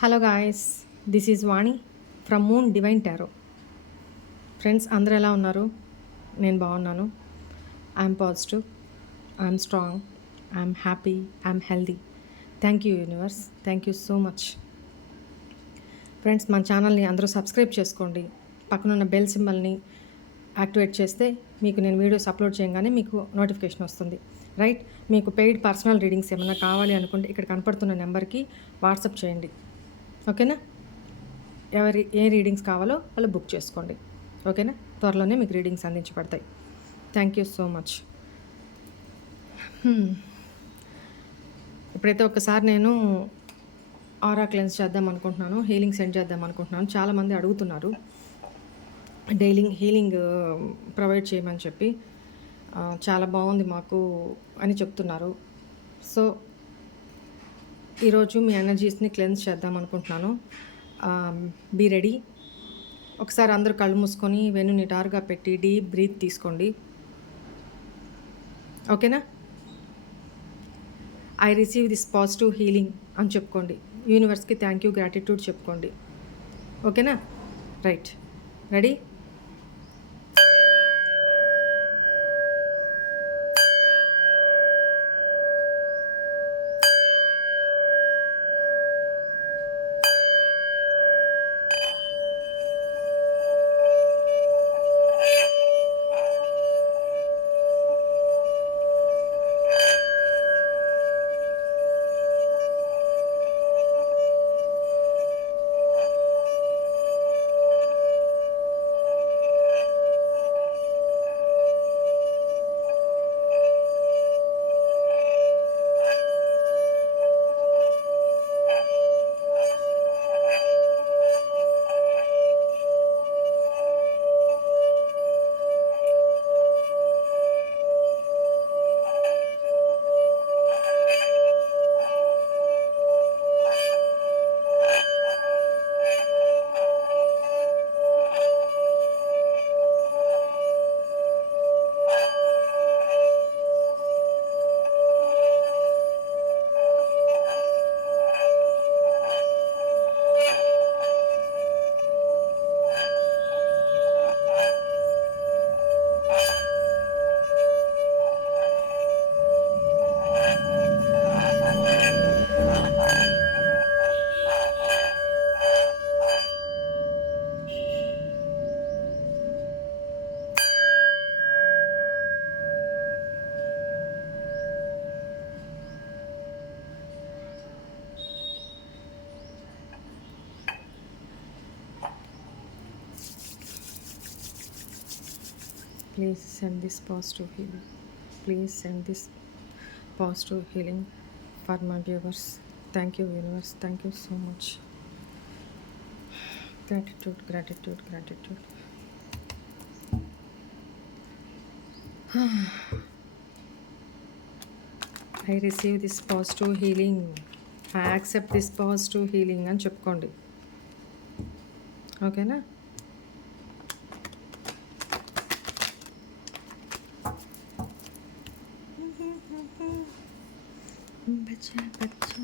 Hello guys, this is Vani from moon divine tarot. Friends అందరూ ఎలా ఉన్నారు? నేను బాగున్నాను. I'm positive, I'm strong, I'm happy, I'm healthy. Thank you universe, thank you so much. Friends, మన ఛానల్ని అందరూ subscribe చేసుకోండి. పక్కనున్న బెల్ సింబల్ని యాక్టివేట్ చేస్తే మీకు నేను వీడియోస్ అప్లోడ్ చేయగానే మీకు నోటిఫికేషన్ వస్తుంది. రైట్, మీకు పెయిడ్ పర్సనల్ రీడింగ్స్ ఏమైనా కావాలి అనుకుంటే ఇక్కడ కనపడుతున్న నెంబర్కి వాట్సాప్ చేయండి. ఓకేనా? ఏ రీడింగ్స్ కావాలో వాళ్ళు బుక్ చేసుకోండి. ఓకేనా? త్వరలోనే మీకు రీడింగ్స్ అందించబడతాయి. Thank you so much. ఇప్పుడైతే ఒకసారి నేను ఆరా క్లెన్స్ చేద్దాం అనుకుంటున్నాను, హీలింగ్ సెండ్ చేద్దాం అనుకుంటున్నాను. చాలామంది అడుగుతున్నారు డైలీ హీలింగ్ ప్రొవైడ్ చేయమని చెప్పి. చాలా బాగుంది మాకు అని చెప్తున్నారు. సో ఈరోజు మీ ఎనర్జీస్ని క్లెన్స్ చేద్దాం అనుకుంటున్నాను. Be ready. ఒకసారి అందరూ కళ్ళు మూసుకొని వెన్ను నిటారుగా పెట్టి డీప్ బ్రీత్ తీసుకోండి. ఓకేనా? I receive this positive healing అని చెప్పుకోండి. యూనివర్స్కి థ్యాంక్ యూ, గ్రాటిట్యూడ్ చెప్పుకోండి. ఓకేనా? Right, ready? Please send this positive healing. Please send this positive healing for my viewers. Thank you, universe. Thank you so much. Gratitude, gratitude, gratitude. I receive this positive healing. I accept this positive healing అని చెప్పుకోండి. ఓకేనా? बच्चा बच्चा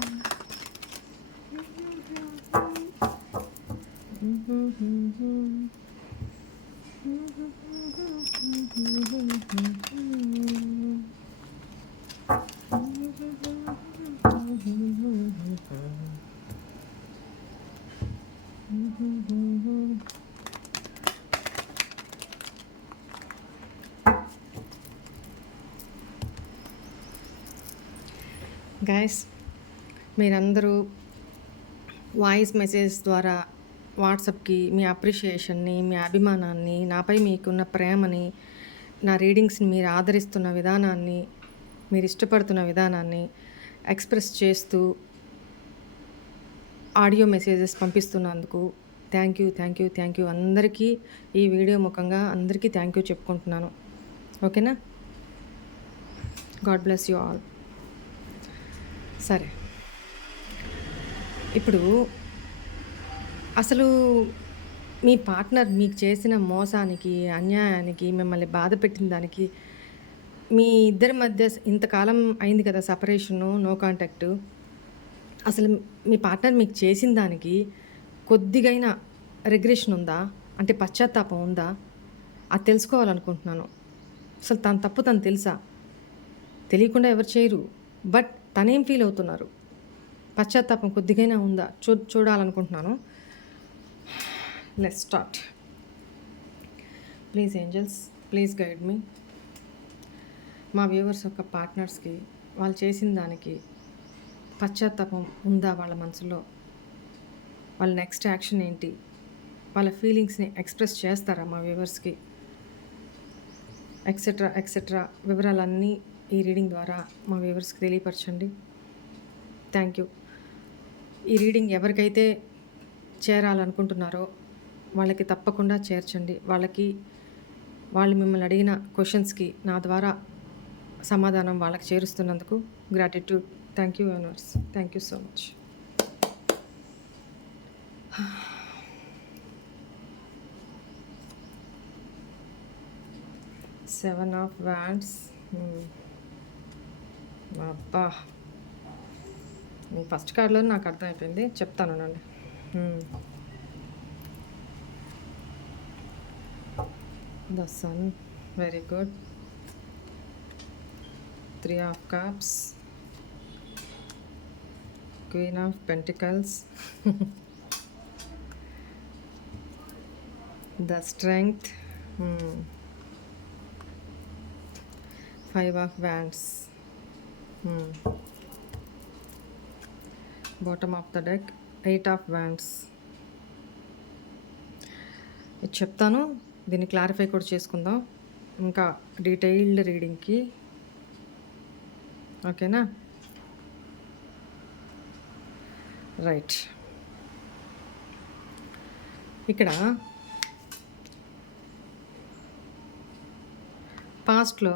guys, మీరందరూ voice message ద్వారా వాట్సాప్కి మీ అప్రిషియేషన్ని, మీ అభిమానాన్ని, నాపై మీకున్న ప్రేమని, నా రీడింగ్స్ని మీరు ఆదరిస్తున్న విధానాన్ని, మీరు ఇష్టపడుతున్న విధానాన్ని ఎక్స్ప్రెస్ చేస్తూ ఆడియో మెసేజెస్ పంపిస్తున్నందుకు thank you, thank you, thank you. అందరికీ ఈ వీడియో ముఖంగా అందరికీ థ్యాంక్ యూ చెప్పుకుంటున్నాను. ఓకేనా? God bless you all. సరే, ఇప్పుడు అసలు మీ పార్ట్నర్ మీకు చేసిన మోసానికి, అన్యాయానికి, మిమ్మల్ని బాధ పెట్టిన దానికి, మీ ఇద్దరి మధ్య ఇంతకాలం అయింది కదా సపరేషను, నో కాంటాక్టు. అసలు మీ పార్ట్నర్ మీకు చేసిన దానికి కొద్దిగైనా రిగ్రెషన్ ఉందా? అంటే పశ్చాత్తాపం ఉందా? అది తెలుసుకోవాలనుకుంటున్నాను. అసలు తన తప్పు తను తెలుసా? తెలియకుండా ఎవరు చేయరు. బట్ తనేం ఫీల్ అవుతున్నారు? పశ్చాత్తాపం కొద్దిగైనా ఉందా? చూడాలనుకుంటున్నాను. Let's start. Please angels, please guide me. మా వ్యూవర్స్ యొక్క పార్ట్నర్స్కి వాళ్ళు చేసిన దానికి పశ్చాత్తాపం ఉందా వాళ్ళ మనసులో? వాళ్ళ నెక్స్ట్ యాక్షన్ ఏంటి? వాళ్ళ ఫీలింగ్స్ని ఎక్స్ప్రెస్ చేస్తారా మా వ్యూవర్స్కి? ఎక్సెట్రా ఎక్సెట్రా వివరాలన్నీ ఈ రీడింగ్ ద్వారా మా వ్యూవర్స్కి తెలియపరచండి. Thank you. ఈ రీడింగ్ ఎవరికైతే చేరాలనుకుంటున్నారో వాళ్ళకి తప్పకుండా చేర్చండి. వాళ్ళు మిమ్మల్ని అడిగిన క్వశ్చన్స్కి నా ద్వారా సమాధానం వాళ్ళకి చేరుస్తున్నందుకు gratitude. Thank you universe. Thank you so much. Seven of wands. అబ్బా, మీ ఫస్ట్ కార్డ్లో నాకు అర్థమైపోయింది, చెప్తాను నండి. The sun, very good. 3 of cups, Queen of Pentacles, the strength, 5 of wands, bottom of the deck, 8 of wands. ఇది చెప్తాను, దీన్ని క్లారిఫై కూడా చేసుకుందాం ఇంకా డీటెయిల్డ్ రీడింగ్కి. ఓకేనా? రైట్. ఇక్కడ పాస్ట్లో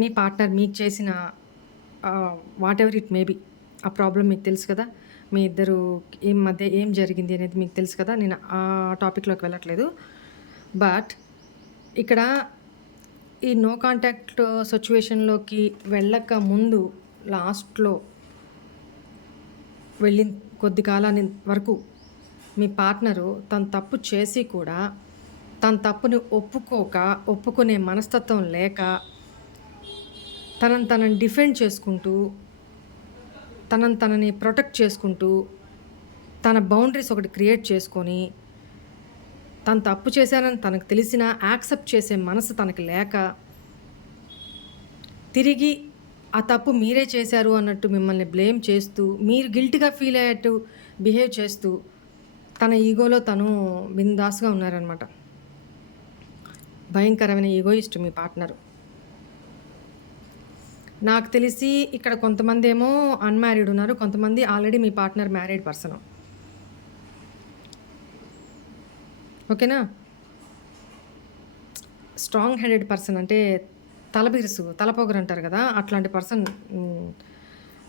మీ పార్ట్నర్ మీకు చేసిన వాట్ ఎవర్ ఇట్ మేబీ, ఆ ప్రాబ్లం మీకు తెలుసు కదా, మీ ఇద్దరు మధ్య ఏం జరిగింది అనేది మీకు తెలుసు కదా. నేను ఆ టాపిక్లోకి వెళ్ళట్లేదు. బట్ ఇక్కడ ఈ నో కాంటాక్ట్ సిచ్యువేషన్లోకి వెళ్ళక ముందు లాస్ట్లో వెళ్ళిన కొద్ది కాలాని వరకు మీ పార్ట్నరు తను తప్పు చేసి కూడా తన తప్పుని ఒప్పుకునే మనస్తత్వం లేక తనని డిఫెండ్ చేసుకుంటూ తనని ప్రొటెక్ట్ చేసుకుంటూ తన బౌండరీస్ ఒకటి క్రియేట్ చేసుకొని తను తప్పు చేశానని తనకు తెలిసినా యాక్సెప్ట్ చేసే మనసు తనకి లేక తిరిగి ఆ తప్పు మీరే చేశారు అన్నట్టు మిమ్మల్ని బ్లేమ్ చేస్తూ మీరు గిల్టీగా ఫీల్ అయ్యేట్టు బిహేవ్ చేస్తూ తన ఈగోలో తను బిందాస్గా ఉన్నారనమాట. భయంకరమైన ఈగోయిస్ట్ మీ పార్ట్నరు. నాకు తెలిసి ఇక్కడ కొంతమంది ఏమో అన్మ్యారీడ్ ఉన్నారు, కొంతమంది ఆల్రెడీ మీ పార్ట్నర్ మ్యారీడ్ పర్సన్. ఓకేనా? స్ట్రాంగ్ హెడెడ్ పర్సన్ అంటే తలపొగరు అంటారు కదా, అట్లాంటి పర్సన్.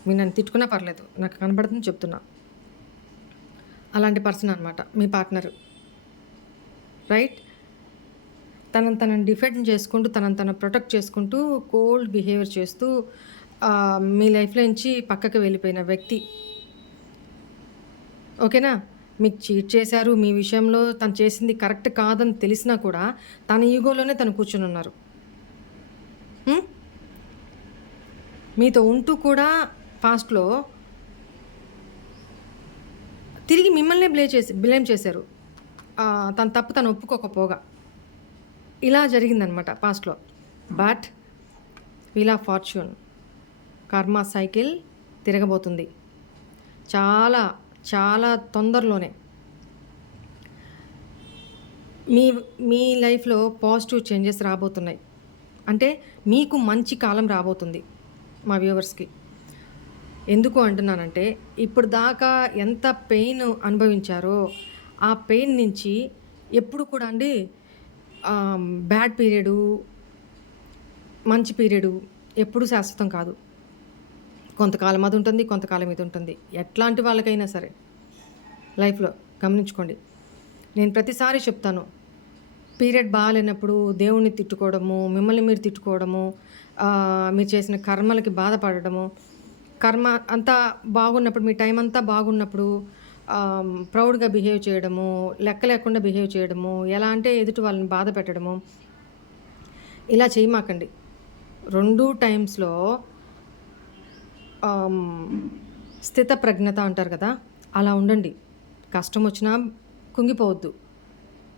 మీరు నన్ను తిట్టుకున్నా పర్లేదు, నాకు కనబడుతుంది చెప్తున్నా. అలాంటి పర్సన్ అనమాట మీ పార్ట్నరు. రైట్? తనని డిఫెండ్ చేసుకుంటూ తనని ప్రొటెక్ట్ చేసుకుంటూ కోల్డ్ బిహేవియర్ చేస్తూ మీ లైఫ్లో నుంచి పక్కకి వెళ్ళిపోయిన వ్యక్తి. ఓకేనా? మీకు చీట్ చేశారు, మీ విషయంలో తను చేసింది కరెక్ట్ కాదని తెలిసినా కూడా తన ఈగోలోనే తను కూర్చొని ఉన్నారు. మీతో ఉంటూ కూడా పాస్ట్లో తిరిగి మిమ్మల్నే బ్లేమ్ చేశారు, తన తప్పు తను ఒప్పుకోకపోగా. ఇలా జరిగిందనమాట పాస్ట్లో. బట్ వీల్ ఆఫ్ ఫార్చ్యూన్, కర్మ సైకిల్ తిరగబోతుంది చాలా చాలా తొందరలోనే. మీ లైఫ్లో పాజిటివ్ చేంజెస్ రాబోతున్నాయి. అంటే మీకు మంచి కాలం రాబోతుంది మా వ్యూవర్స్కి. ఎందుకు అంటున్నానంటే ఇప్పుడు దాకా ఎంత పెయిన్ అనుభవించారో ఆ పెయిన్ నుంచి ఎప్పుడు కూడా అండి బ్యాడ్ పీరియడు మంచి పీరియడు ఎప్పుడు శాశ్వతం కాదు. కొంతకాలం అది ఉంటుంది, కొంతకాలం ఇది ఉంటుంది. ఎట్లాంటి వాళ్ళకైనా సరే లైఫ్లో గమనించుకోండి. నేను ప్రతిసారి చెప్తాను, పీరియడ్ బాగాలేనప్పుడు దేవుణ్ణి తిట్టుకోవడము, మిమ్మల్ని మీరు తిట్టుకోవడము, మీరు చేసిన కర్మలకి బాధపడము, కర్మ అంతా బాగున్నప్పుడు, మీ టైం అంతా బాగున్నప్పుడు ప్రౌడ్‌గా బిహేవ్ చేయడము, లెక్క లేకుండా బిహేవ్ చేయడము, ఎలా అంటే ఎదుటి వాళ్ళని బాధ పెట్టడము, ఇలా చేయమాకండి. 2 టైమ్స్‌లో ఆహ్, స్థిత ప్రజ్ఞత అంటారు కదా! అలా ఉండండి. కష్టమొచ్చినా కుంగిపోవద్దు.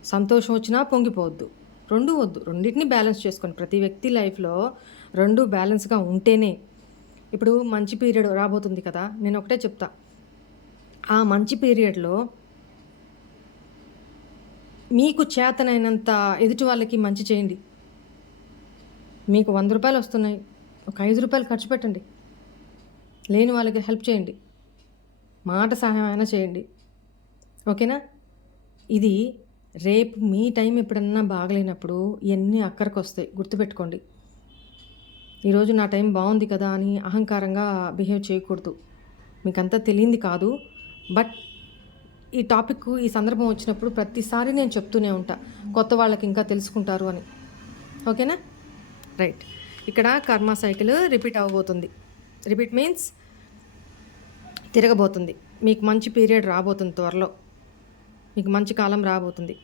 సంతోషం వచ్చినా పొంగిపోవద్దు. 2 వద్దు. రెండిటిని బ్యాలెన్స్ చేసుకోండి. ప్రతి వ్యక్తి లైఫ్‌లో 2 బ్యాలెన్స్‌గా ఉంటేనే ఇప్పుడు మంచి పీరియడ్ రాబోతుంది కదా! నేనొకటే చెప్తా. ఆ మంచి పీరియడ్‌లో మీకు చేతనైనంత ఎదుటి వాళ్ళకి మంచి చేయండి. మీకు రూ. 100 వస్తున్నాయి. ఒక రూ. 5 ఖర్చు పెట్టండి. లేని వాళ్ళకి హెల్ప్ చేయండి. మాట సహాయం అయినా చేయండి. ఓకేనా? ఇది రేపు మీ టైం ఎప్పుడన్నా బాగలేనప్పుడు ఇయన్నీ అక్కరకొస్తాయి. గుర్తుపెట్టుకోండి. ఈరోజు నా టైం బావుంది కదా అని అహంకారంగా బిహేవ్ చేయకూడదు. మీకంతా తెలియంది కాదు. బట్ ఈ టాపిక్కు ఈ సందర్భం వచ్చినప్పుడు ప్రతిసారి నేను చెప్తూనే ఉంటా. కొత్త వాళ్ళకి ఇంకా తెలుసుకుంటారు అని. ఓకేనా? రైట్. ఇక్కడ కర్మ సైకిల్ రిపీట్ అవ్వబోతుంది. రిపీట్ మీన్స్ తిరగబోతుంది. మీకు మంచి పీరియడ్ రాబోతుంది త్వరలో. మీకు మంచి కాలం రాబోతుంది.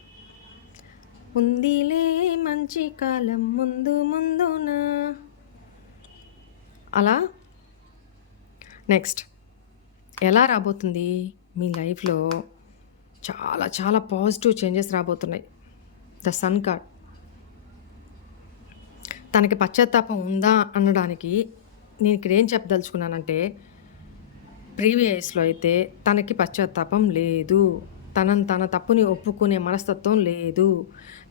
ఉందిలే మంచి కాలం ముందు ముందున. అలా నెక్స్ట్ ఎలా రాబోతుంది మీ లైఫ్‌లో చాలా చాలా పాజిటివ్ చేంజెస్ రాబోతున్నాయి. The sun card. తనకి పశ్చాత్తాపం ఉందా అనడానికి నేను ఇక్కడ ఏం చెప్పదలుచుకున్నానంటే, ప్రీవియస్‌లో అయితే తనకి పశ్చాత్తాపం లేదు. తన తప్పుని ఒప్పుకునే మనస్తత్వం లేదు.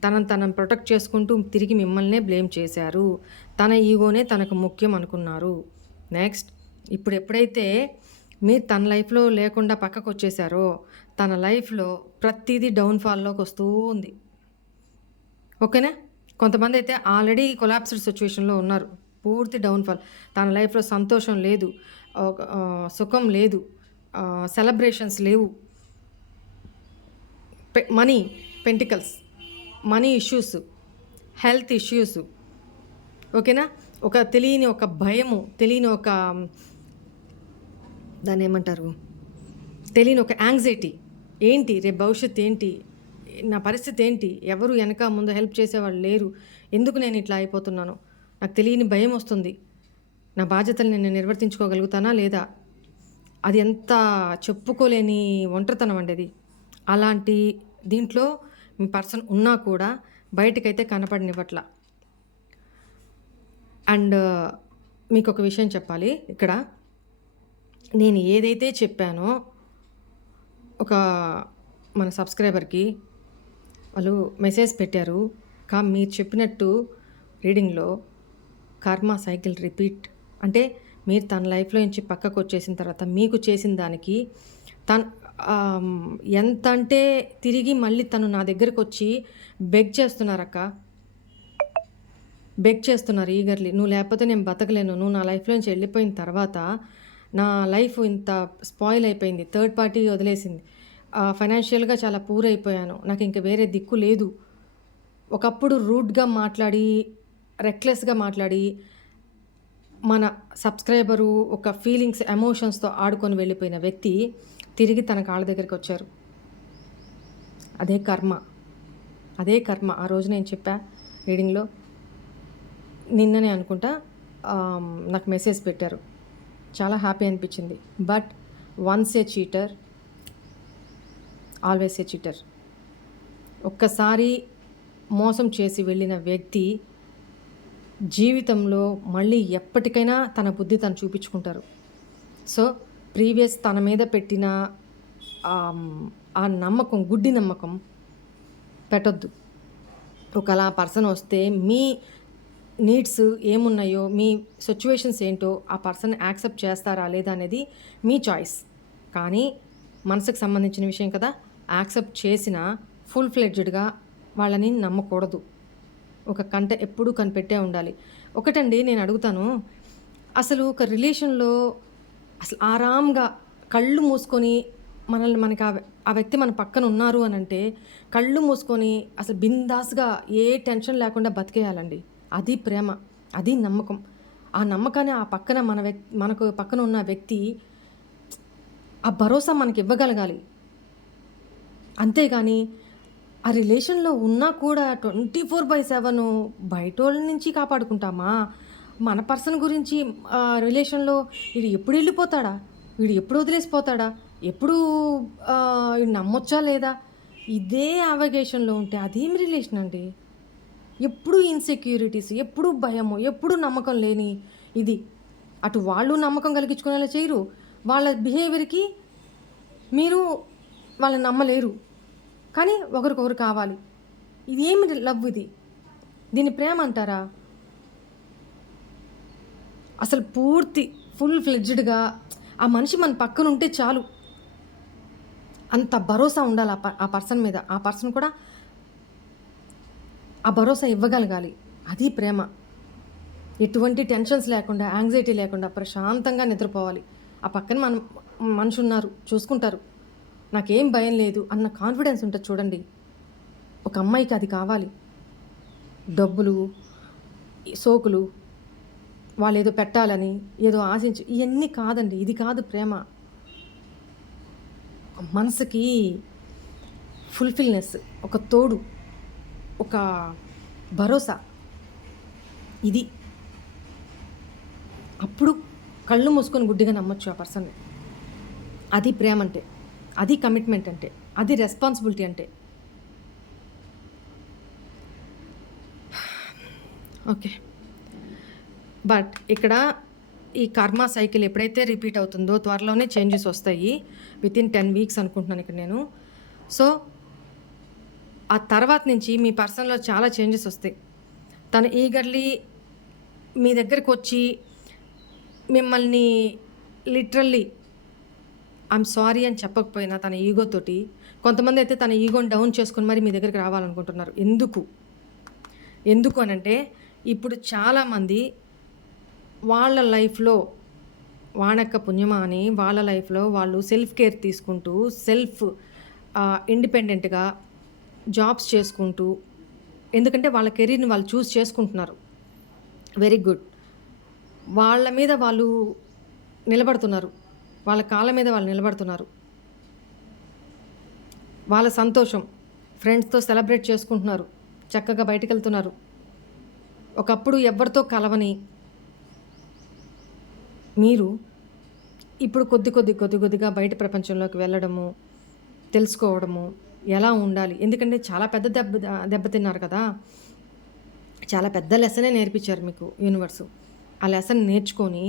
తనను ప్రొటెక్ట్ చేసుకుంటూ తిరిగి మిమ్మల్నే బ్లేమ్ చేశారు. తన ఈగోనే తనకు ముఖ్యం అనుకున్నారు. నెక్స్ట్ ఇప్పుడు ఎప్పుడైతే మీరు తన లైఫ్‌లో లేకుండా పక్కకొచ్చేసారో, తన లైఫ్‌లో ప్రతీదీ డౌన్‌ఫాల్‌లోకి వస్తూ ఉంది. ఓకేనా? కొంతమందైతే ఆల్రెడీ కొలాప్స్డ్ సిట్యుయేషన్‌లో ఉన్నారు. పూర్తి డౌన్‌ఫాల్. తన లైఫ్‌లో సంతోషం లేదు. సుఖం లేదు. సెలబ్రేషన్స్ లేవు. Money, pentacles, money issues, health issues. ఓకేనా? ఒక తెలియని ఒక భయము, తెలియని ఒక దాన్నేమంటారు? తెలియని ఒక యాంగ్జైటీ. ఏంటి రేపు భవిష్యత్తు ఏంటి? నా పరిస్థితి ఏంటి? ఎవరు వెనక ముందు హెల్ప్ చేసేవాళ్ళు లేరు. ఎందుకు నేను ఇట్లా అయిపోతున్నాను? నాకు తెలియని భయం వస్తుంది. నా బాధ్యతలు నేను నిర్వర్తించుకోగలుగుతానా లేదా? అది ఎంత చెప్పుకోలేని ఒంటరితనం అండి అది. అలాంటి దీంట్లో మీ పర్సన్ ఉన్నా కూడా బయటకైతే కనపడనివ్వట్ల. అండ్ మీకొక విషయం చెప్పాలి ఇక్కడ. నేను ఏదైతే చెప్పానో ఒక మన సబ్స్క్రైబర్‌కి వాళ్ళు మెసేజ్ పెట్టారు. మీరు చెప్పినట్టు రీడింగ్‌లో కర్మ సైకిల్ రిపీట్ అంటే మీరు తన లైఫ్‌లో నుంచి పక్కకొచ్చేసిన తర్వాత మీకు చేసిన దానికి తను ఎంతంటే తిరిగి మళ్ళీ తను నా దగ్గరకొచ్చి బెగ్ చేస్తున్నారక్క. బెగ్ చేస్తున్నారు ఈగర్‌లీ. "నువ్వు లేకపోతే నేను బతకలేను. నువ్వు నా లైఫ్‌లో నుంచి వెళ్ళిపోయిన తర్వాత నా లైఫ్ ఇంత స్పాయిల్ అయిపోయింది. థర్డ్ పార్టీ వదిలేసింది. ఫైనాన్షియల్‌గా చాలా పూర్ అయిపోయాను. నాకు ఇంక వేరే దిక్కు లేదు." ఒకప్పుడు రూడ్‌గా మాట్లాడి, రెక్లెస్‌గా మాట్లాడి, మన సబ్స్క్రైబరు ఒక ఫీలింగ్స్, ఎమోషన్స్‌తో ఆడుకొని వెళ్ళిపోయిన వ్యక్తి తిరిగి తన కాళ్ళ దగ్గరికొచ్చారు. అదే కర్మ. అదే కర్మ. ఆ రోజు నేను చెప్పా రీడింగ్‌లో. నిన్ననే అనుకుంటా నాకు మెసేజ్ పెట్టారు. చాలా హ్యాపీ అనిపించింది. But once A cheater always a cheater. ఒక్కసారి మోసం చేసి వెళ్ళిన వ్యక్తి జీవితంలో మళ్ళీ ఎప్పటికైనా తన బుద్ధి తను చూపించుకుంటారు. సో ప్రీవియస్ తన మీద పెట్టిన ఆ నమ్మకం, గుడ్డి నమ్మకం పెట్టొద్దు. ఒకలా పర్సన్ వస్తే మీ నీడ్స్ ఏమున్నాయో, మీ సిచ్యువేషన్స్ ఏంటో ఆ పర్సన్ యాక్సెప్ట్ చేస్తారా లేదా అనేది మీ చాయిస్. కానీ మనసుకు సంబంధించిన విషయం కదా, యాక్సెప్ట్ చేసిన ఫుల్ ఫ్లెడ్జ్డ్‌గా వాళ్ళని నమ్మకూడదు. ఒక కంట ఎప్పుడూ కనిపెట్టే ఉండాలి. ఒకటండి నేను అడుగుతాను, అసలు ఒక రిలేషన్‌లో అసలు ఆరాంగా కళ్ళు మూసుకొని మనకి ఆ వ్యక్తి మన పక్కన ఉన్నారు అనంటే కళ్ళు మూసుకొని అసలు బిందాస్‌గా ఏ టెన్షన్ లేకుండా బతికేయాలండి. అది ప్రేమ. అది నమ్మకం. ఆ నమ్మకాన్ని ఆ పక్కన మనకు పక్కన ఉన్న వ్యక్తి ఆ భరోసా మనకి ఇవ్వగలగాలి. అంతేగాని ఆ రిలేషన్‌లో ఉన్నా కూడా 24/7 బయటోళ్ళ నుంచి కాపాడుకుంటామా? మన పర్సన్ గురించి రిలేషన్‌లో ఈడు ఎప్పుడు ఎళ్ళిపోతాడా? వీడు ఎప్పుడు వదిలేసిపోతాడా? ఎప్పుడు ఈడిని నమ్మొచ్చా లేదా? ఇదే అవగేషన్‌లో ఉంటే అదేం రిలేషన్ అండి? ఎప్పుడూ ఇన్‌సెక్యూరిటీస్, ఎప్పుడూ భయము, ఎప్పుడూ నమ్మకం లేని ఇది. అటు వాళ్ళు నమ్మకం కలిగించుకునేలా చేయరు. వాళ్ళ బిహేవియర్‌కి మీరు వాళ్ళని నమ్మలేరు. కానీ ఒకరికొకరు కావాలి. ఇది ఏమి లవ్ ఇది? దీన్ని ప్రేమ అంటారా? అసలు పూర్తి ఫుల్ ఫ్లెడ్జ్డ్‌గా ఆ మనిషి మన పక్కన ఉంటే చాలు. అంత భరోసా ఉండాలి ఆ పర్సన్ మీద. ఆ పర్సన్ కూడా ఆ భరోసా ఇవ్వగలగాలి. అది ప్రేమ. ఎటువంటి టెన్షన్స్ లేకుండా, యాంగ్జైటీ లేకుండా ప్రశాంతంగా నిద్రపోవాలి. ఆ పక్కన మనుషున్నారు, చూసుకుంటారు. నాకేం భయం లేదు అన్న కాన్ఫిడెన్స్ ఉంటది చూడండి. ఒక అమ్మాయికి అది కావాలి. డబ్బులు, సోకులు, వాళ్ళేదో పెట్టాలని, ఏదో ఆశించి ఇయన్నీ కాదండి. ఇది కాదు ప్రేమ. మనసుకి ఫుల్‌ఫిల్‌నెస్, ఒక తోడు, ఒక భరోసా ఇది. అప్పుడు కళ్ళు మూసుకొని గుడ్డిగా నమ్మొచ్చు ఆ పర్సన్‌ని. అది ప్రేమంటే. అది కమిట్మెంట్ అంటే. అది రెస్పాన్సిబిలిటీ అంటే. ఓకే. బట్ ఇక్కడ ఈ కర్మ సైకిల్ ఎప్పుడైతే రిపీట్ అవుతుందో త్వరలోనే చేంజెస్ వస్తాయి. వితిన్ 10 వీక్స్ అనుకుంటున్నాను ఇక్కడ నేను. సో, ఆ తర్వాత నుంచి మీ పర్సన్‌లో చాలా చేంజెస్ వస్తాయి. తను ఈగర్లీ మీ దగ్గరకొచ్చి మిమ్మల్ని లిటరల్లీ ఐయామ్ సారీ అని చెప్పకపోయినా తన ఈగోతోటి కొంతమందయితే తన ఈగోని డౌన్ చేసుకొని మరి మీ దగ్గరికి రావాలనుకుంటున్నారు. ఎందుకు అనంటే ఇప్పుడు చాలామంది వాళ్ళ లైఫ్‌లో వానక్క పుణ్యమా అని వాళ్ళ లైఫ్‌లో వాళ్ళు సెల్ఫ్ కేర్ తీసుకుంటూ ఇండిపెండెంట్‌గా జాబ్స్ చేసుకుంటూ ఎందుకంటే వాళ్ళ కెరీర్‌ని వాళ్ళు చూజ్ చేసుకుంటున్నారు. Very good. వాళ్ళ మీద వాళ్ళు నిలబడుతున్నారు. వాళ్ళ కాళ్ళ మీద వాళ్ళు నిలబడుతున్నారు. వాళ్ళ సంతోషం ఫ్రెండ్స్‌తో సెలబ్రేట్ చేసుకుంటున్నారు. చక్కగా బయటికెళ్తున్నారు. ఒకప్పుడు ఎవ్వరితో కలవని మీరు ఇప్పుడు కొద్దిగా బయట ప్రపంచంలోకి వెళ్ళడము, తెలుసుకోవడము, ఎలా ఉండాలి. ఎందుకంటే చాలా పెద్ద దెబ్బతిన్నారు కదా! చాలా పెద్ద లెసనే నేర్పించారు మీకు యూనివర్సు. ఆ లెసన్ నేర్చుకొని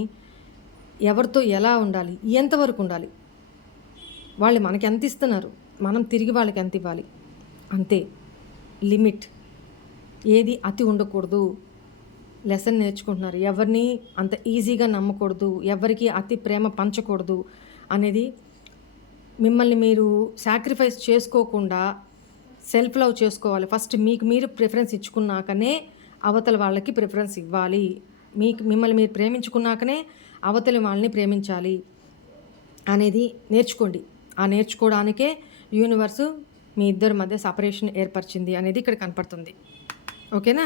ఎవరితో ఎలా ఉండాలి, ఎంతవరకు ఉండాలి, వాళ్ళు మనకెంత ఇస్తున్నారు, మనం తిరిగి వాళ్ళకి ఎంత ఇవ్వాలి, అంతే. లిమిట్. ఏది అతి ఉండకూడదు. లెసన్ నేర్చుకుంటున్నారు. ఎవరిని అంత ఈజీగా నమ్మకూడదు, ఎవరికి అతి ప్రేమ పంచకూడదు అనేది మిమ్మల్ని మీరు సాక్రిఫైస్ చేసుకోకుండా సెల్ఫ్ లవ్ చేసుకోవాలి. ఫస్ట్ మీకు మీరు ప్రిఫరెన్స్ ఇచ్చుకున్నాకనే అవతల వాళ్ళకి ప్రిఫరెన్స్ ఇవ్వాలి. మిమ్మల్ని మీరు ప్రేమించుకున్నాకనే అవతలి వాళ్ళని ప్రేమించాలి అనేది నేర్చుకోండి. ఆ నేర్చుకోవడానికే యూనివర్సు మీ ఇద్దరి మధ్య సపరేషన్ ఏర్పరిచింది అనేది ఇక్కడ కనపడుతుంది. ఓకేనా?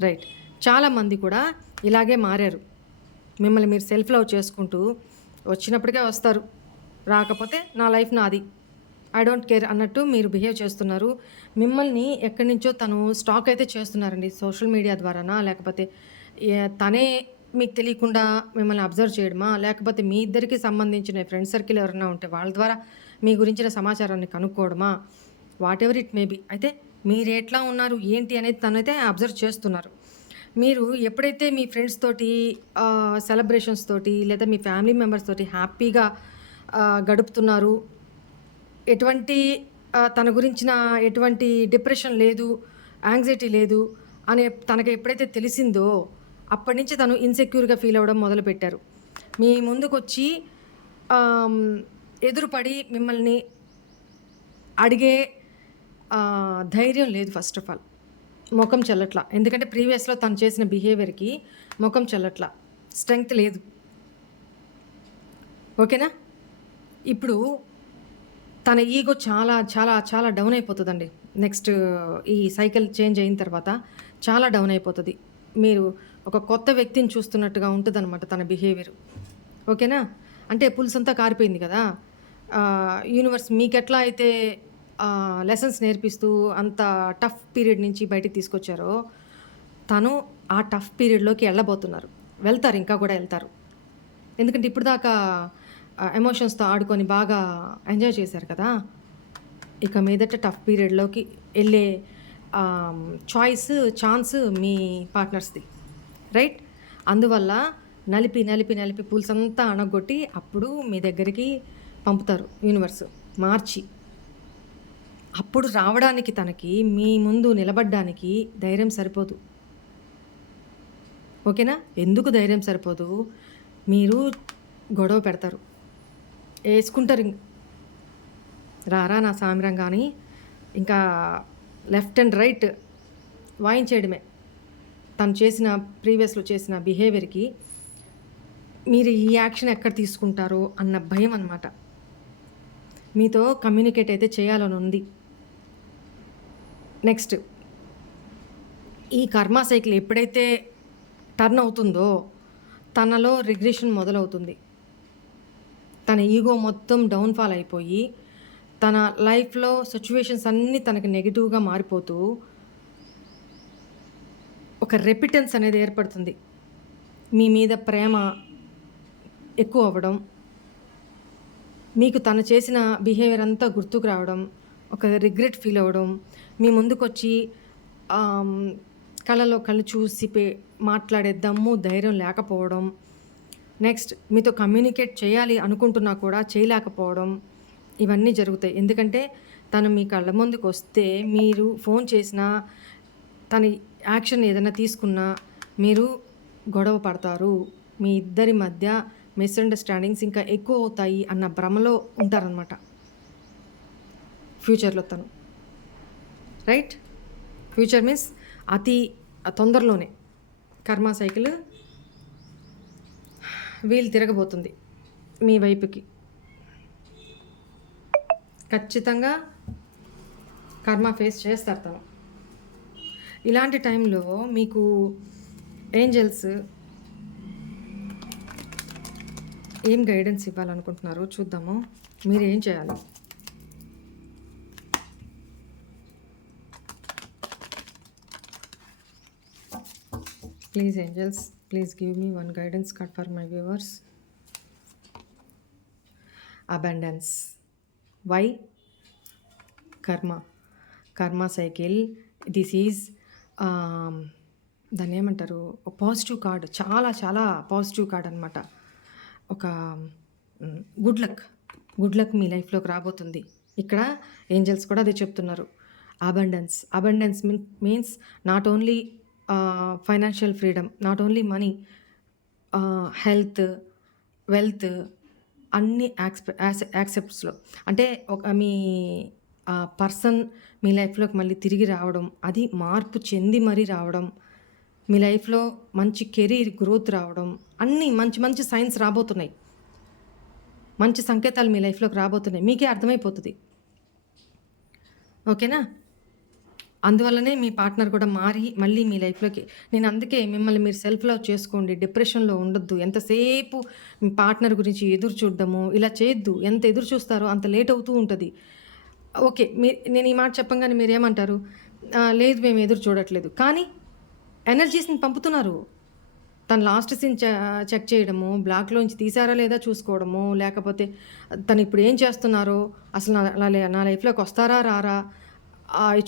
రైట్. చాలామంది కూడా ఇలాగే మారారు. మిమ్మల్ని మీరు సెల్ఫ్ లవ్ చేసుకుంటూ వచ్చినప్పటికే వస్తారు, రాకపోతే నా లైఫ్ నాది, ఐ డోంట్ కేర్ అన్నట్టు మీరు బిహేవ్ చేస్తున్నారు. మిమ్మల్ని ఎక్కడి నుంచో తను స్టాక్ అయితే చేస్తున్నారండి. సోషల్ మీడియా ద్వారానా, లేకపోతే తనే మీకు తెలియకుండా మిమ్మల్ని అబ్జర్వ్ చేయడమా, లేకపోతే మీ ఇద్దరికి సంబంధించిన ఫ్రెండ్ సర్కిల్ ఎవరైనా ఉంటే వాళ్ళ ద్వారా మీ గురించిన సమాచారాన్ని కనుక్కోవడమా, whatever it may be. అయితే మీరు ఎట్లా ఉన్నారు ఏంటి అనేది తనైతే అబ్జర్వ్ చేస్తున్నారు. మీరు ఎప్పుడైతే మీ ఫ్రెండ్స్ తోటి సెలబ్రేషన్స్ తోటి లేదా మీ ఫ్యామిలీ మెంబర్స్ తోటి హ్యాపీగా గడుపుతున్నారు, ఎటువంటి తన గురించిన ఎటువంటి డిప్రెషన్ లేదు, యాంగ్జైటీ లేదు అని తనకి ఎప్పుడైతే తెలిసిందో అప్పటి నుంచి తను ఇన్సెక్యూర్గా ఫీల్ అవ్వడం మొదలుపెట్టారు. మీ ముందుకొచ్చి ఎదురుపడి మిమ్మల్ని అడిగే ధైర్యం లేదు. ఫస్ట్ ఆఫ్ ఆల్ ముఖం చెల్లట్లా. ఎందుకంటే ప్రీవియస్‌లో తను చేసిన బిహేవియర్‌కి ముఖం చెల్లట్లా, స్ట్రెంగ్త్ లేదు. ఓకేనా? ఇప్పుడు తన ఈగో చాలా చాలా చాలా డౌన్ అయిపోతుందండి. నెక్స్ట్ ఈ సైకిల్ చేంజ్ అయిన తర్వాత చాలా డౌన్ అయిపోతుంది. మీరు ఒక కొత్త వ్యక్తిని చూస్తున్నట్టుగా ఉంటుందన్నమాట తన బిహేవియర్. ఓకేనా? అంటే పులుసంతా కారిపోయింది కదా! యూనివర్స్ మీకెట్లా అయితే లెసన్స్ నేర్పిస్తూ అంత టఫ్ పీరియడ్ నుంచి బయటికి తీసుకొచ్చారో, తను ఆ టఫ్ పీరియడ్‌లోకి వెళ్తారు, ఇంకా కూడా ఎళ్తారు. ఎందుకంటే ఇప్పటిదాకా ఎమోషన్స్‌తో ఆడుకొని బాగా ఎంజాయ్ చేశారు కదా! ఇక మీదట టఫ్ పీరియడ్‌లోకి ఎళ్ళే ఛాన్స్ మీ పార్ట్నర్స్‌ది. రైట్? అందువల్ల నలిపి పులుసంతా అణగొట్టి అప్పుడు మీ దగ్గరికి పంపుతారు యూనివర్స్ మార్చి. అప్పుడు రావడానికి తనకి మీ ముందు నిలబడ్డానికి ధైర్యం సరిపోదు. ఓకేనా? ఎందుకు ధైర్యం సరిపోదు? మీరు గొడవ పెడతారు. ఏసుకుంటారు. రారా నా సామిరం గాని ఇంకా లెఫ్ట్ అండ్ రైట్ వాయించేయడమే. తను ప్రీవియస్‌లో చేసిన బిహేవియర్‌కి మీరు ఈ యాక్షన్ ఎక్కడ తీసుకుంటారో అన్న భయం అనమాట. మీతో కమ్యూనికేట్ అయితే చేయాలని ఉంది. నెక్స్ట్ ఈ కర్మ సైకిల్ ఎప్పుడైతే టర్న్ అవుతుందో తనలో రిగ్రెషన్ మొదలవుతుంది. తన ఈగో మొత్తం డౌన్‌ఫాల్ అయిపోయి తన లైఫ్‌లో సిట్యుయేషన్స్ అన్నీ తనకి నెగెటివ్‌గా మారిపోతూ ఒక రెపిటెన్స్ అనేది ఏర్పడుతుంది. మీ మీద ప్రేమ ఎక్కువ అవ్వడం, మీకు తను చేసిన బిహేవియర్ అంతా గుర్తుకు రావడం, ఒక రిగ్రెట్ ఫీల్ అవ్వడం, మీ ముందుకొచ్చి కళ్ళలో కళ్ళు చూసి మాట్లాడే దమ్ము, ధైర్యం లేకపోవడం, నెక్స్ట్ మీతో కమ్యూనికేట్ చేయాలి అనుకుంటున్నా కూడా చేయలేకపోవడం, ఇవన్నీ జరుగుతాయి. ఎందుకంటే తను మీ కళ్ళ ముందుకొస్తే మీరు ఫోన్ చేసినా, తన యాక్షన్ ఏదైనా తీసుకున్నా మీరు గొడవ పడతారు. మీ ఇద్దరి మధ్య మిస్‌అండర్‌స్టాండింగ్స్ ఇంకా ఎక్కువ అవుతాయి అన్న భ్రమలో ఉంటారనమాట ఫ్యూచర్‌లో తను. రైట్? ఫ్యూచర్ మీన్స్ అతి తొందరలోనే కర్మ సైకిల్ వీల్ తిరగబోతుంది మీ వైపుకి. ఖచ్చితంగా కర్మ ఫేస్ చేస్తారు తను. ఇలాంటి టైంలో మీకు ఏంజెల్స్ ఏం గైడెన్స్ ఇవ్వాలనుకుంటున్నారో చూద్దాము. మీరు ఏం చేయాలి? Please angels, please give me one guidance card for my viewers. Abundance. Why? Karma cycle. This is దాన్ని ఏమంటారు, పాజిటివ్ కార్డ్. చాలా చాలా పాజిటివ్ కార్డ్ అనమాట. ఒక గుడ్ లక్ మీ లైఫ్లోకి రాబోతుంది. ఇక్కడ ఏంజల్స్ కూడా అదే చెప్తున్నారు. Abundance means not only financial freedom, not only money, health, wealth అన్ని యాక్సెప్ట్స్లో. అంటే మీ పర్సన్ మీ లైఫ్లోకి మళ్ళీ తిరిగి రావడం, అది మార్పు చెంది మరీ రావడం, మీ లైఫ్లో మంచి కెరీర్ గ్రోత్ రావడం, అన్నీ మంచి మంచి సైన్స్ రాబోతున్నాయి. మంచి సంకేతాలు మీ లైఫ్లోకి రాబోతున్నాయి. మీకే అర్థమైపోతుంది. ఓకేనా? అందువల్లనే మీ పార్ట్నర్ కూడా మారి మళ్ళీ మీ లైఫ్లోకి, నేను అందుకే మిమ్మల్ని మీరు సెల్ఫ్ లవ్ చేసుకోండి, డిప్రెషన్లో ఉండొద్దు. ఎంతసేపు మీ పార్ట్నర్ గురించి ఎదురు చూడడము ఇలా చేయొద్దు. ఎంత ఎదురు చూస్తారో అంత లేట్ అవుతూ ఉంటుంది. ఓకే, నేను ఈ మాట చెప్పంగానే మీరేమంటారు? లేదు, మేము ఎదురు చూడట్లేదు. కానీ ఎనర్జీస్ని పంపుతున్నారు. తను లాస్ట్ సీన్ చెక్ చేయడము, బ్లాక్లోంచి తీసారా లేదా చూసుకోవడము, లేకపోతే తను ఇప్పుడు ఏం చేస్తున్నారో, అసలు నా లైఫ్లోకి వస్తారా రారా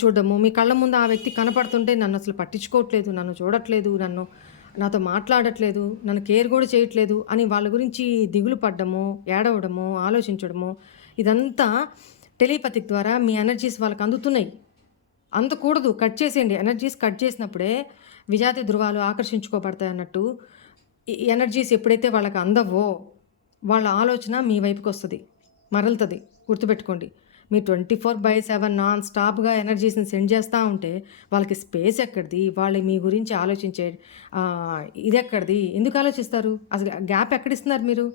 చూడడము, మీ కళ్ళ ముందు ఆ వ్యక్తి కనపడుతుంటే నన్ను అసలు పట్టించుకోవట్లేదు, నన్ను చూడట్లేదు, నాతో మాట్లాడట్లేదు, నన్ను కేర్ కూడా చేయట్లేదు అని వాళ్ళ గురించి దిగులు పడ్డము, ఏడవడము, ఆలోచించడము, ఇదంతా టెలిపతిక్ ద్వారా మీ ఎనర్జీస్ వాళ్ళకి అందుతున్నాయి. అందకూడదు, కట్ చేసేయండి. ఎనర్జీస్ కట్ చేసినప్పుడే విజాతి ధృవాలు ఆకర్షించుకోబడతాయి అన్నట్టు. ఈ ఎనర్జీస్ ఎప్పుడైతే వాళ్ళకి అందవో వాళ్ళ ఆలోచన మీ వైపుకి వస్తుంది, మరలుతుంది. గుర్తుపెట్టుకోండి. మీరు 24/7 నాన్ స్టాప్గా ఎనర్జీస్ని సెండ్ చేస్తూ ఉంటే వాళ్ళకి స్పేస్ ఎక్కడిది? వాళ్ళు మీ గురించి ఆలోచించే ఇది ఎక్కడిది? ఎందుకు ఆలోచిస్తారు? అసలు గ్యాప్ ఎక్కడిస్తున్నారు మీరు?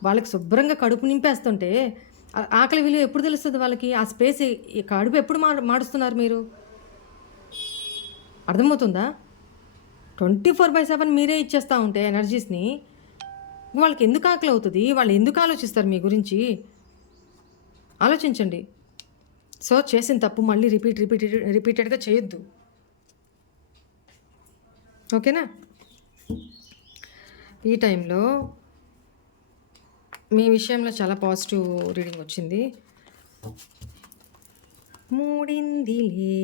వాళ్ళకి శుభ్రంగా కడుపు నింపేస్తుంటే ఆకలి విలువ ఎప్పుడు తెలుస్తుంది వాళ్ళకి? ఆ స్పేస్ కడుపు ఎప్పుడు మాడుస్తున్నారు మీరు? అర్థమవుతుందా? 24/7 మీరే ఇచ్చేస్తూ ఉంటే ఎనర్జీస్ని వాళ్ళకి ఎందుకు ఆకలి అవుతుంది? వాళ్ళు ఎందుకు ఆలోచిస్తారు మీ గురించి? ఆలోచించండి. సో చేసిన తప్పు మళ్ళీ రిపీటెడ్గా చేయొద్దు. ఓకేనా? ఈ టైంలో మీ విషయంలో చాలా పాజిటివ్ రీడింగ్ వచ్చింది. మూడిందిలే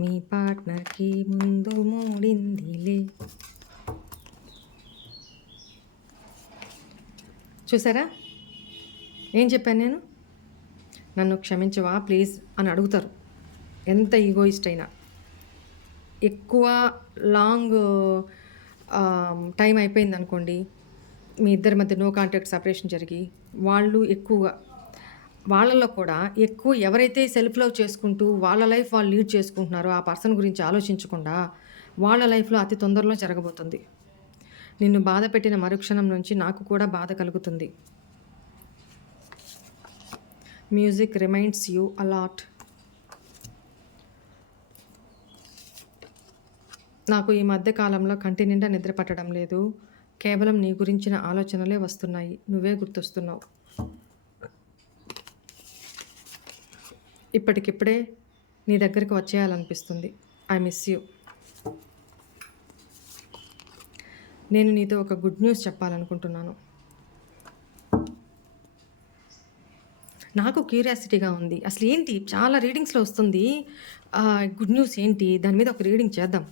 మీ పార్ట్నర్కి ముందు మూడిందిలే. చూసారా ఏం చెప్పాను నేను? నన్ను క్షమించవా ప్లీజ్ అని అడుగుతారు. ఎంత ఈగోయిస్ట్ అయినా. ఎక్కువ లాంగ్ టైం అయిపోయింది అనుకోండి, మీ ఇద్దరి మధ్య నో కాంటాక్ట్ సపరేషన్ జరిగి వాళ్ళు ఎక్కువగా వాళ్ళలో కూడా ఎక్కువ ఎవరైతే సెల్ఫ్ లవ్ చేసుకుంటూ వాళ్ళ లైఫ్ వాళ్ళు లీడ్ చేసుకుంటున్నారో ఆ పర్సన్ గురించి ఆలోచించకుండా వాళ్ళ లైఫ్లో అతి తొందరలో జరగబోతుంది. నిన్ను బాధ పెట్టిన మరుక్షణం నుంచి నాకు కూడా బాధ కలుగుతుంది. Music reminds you a lot. నాకు ఈ మధ్య కాలంలో కంటి నిండా నిద్ర పట్టడం లేదు. కేవలం నీ గురించిన ఆలోచనలే వస్తున్నాయి. నువ్వే గుర్తొస్తున్నావు. ఇప్పటికిప్పుడే నీ దగ్గరికి వచ్చేయాలనిపిస్తుంది. I miss you. నేను నీతో ఒక గుడ్ న్యూస్ చెప్పాలనుకుంటున్నాను. నాకు క్యూరియాసిటీగా ఉంది. అసలు ఏంటి చాలా రీడింగ్స్లో వస్తుంది గుడ్ న్యూస్ ఏంటి, దాని మీద ఒక రీడింగ్ చేద్దాం.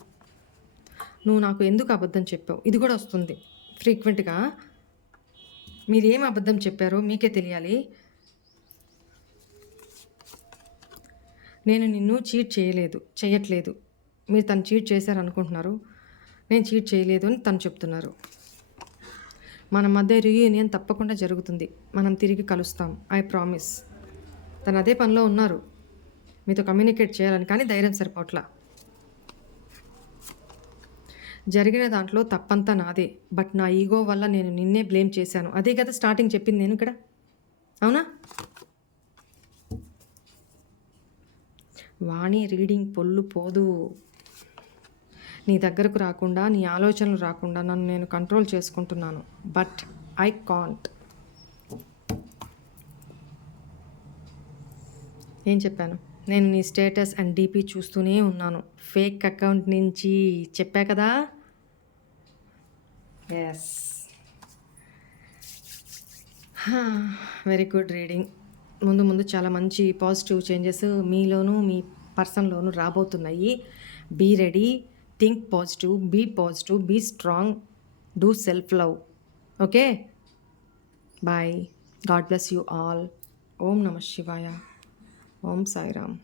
నువ్వు నాకు ఎందుకు అబద్ధం చెప్పావు, ఇది కూడా వస్తుంది ఫ్రీక్వెంట్గా. మీరు ఏం అబద్ధం చెప్పారో మీకే తెలియాలి. నేను నిన్ను చీట్ చేయట్లేదు. మీరు తను చీట్ చేశారనుకుంటున్నారు. నేను చీట్ చేయలేదు అని తను చెప్తున్నారు. మన మధ్య రీయూనియన్ తప్పకుండా జరుగుతుంది. మనం తిరిగి కలుస్తాం. I promise. తను అదే పనిలో ఉన్నారు మీతో కమ్యూనికేట్ చేయాలని, కానీ ధైర్యం సరిపోట్లా. జరిగిన దాంట్లో తప్పంతా నాదే, బట్ నా ఈగో వల్ల నేను నిన్నే బ్లేమ్ చేశాను. అదే కదా స్టార్టింగ్ చెప్పింది నేను ఇక్కడ, అవునా? వాణి రీడింగ్ పొల్లు పోదు. నీ దగ్గరకు రాకుండా, నీ ఆలోచనలు రాకుండా నన్ను నేను కంట్రోల్ చేసుకుంటున్నాను, బట్ ఐ కాంట్. ఏం చెప్పాను? నేను నీ స్టేటస్ అండ్ డీపీ చూస్తూనే ఉన్నాను. ఫేక్ అకౌంట్ నుంచి చెప్పా కదా. Yes, very good reading. ముందు చాలా మంచి పాజిటివ్ చేంజెస్ మీలోనూ మీ పర్సన్లోనూ రాబోతున్నాయి. Be ready, think positive, be strong, do self love. Okay, bye. God bless you all. ఓం నమ శివాయ. ఓం సాయిరామ్.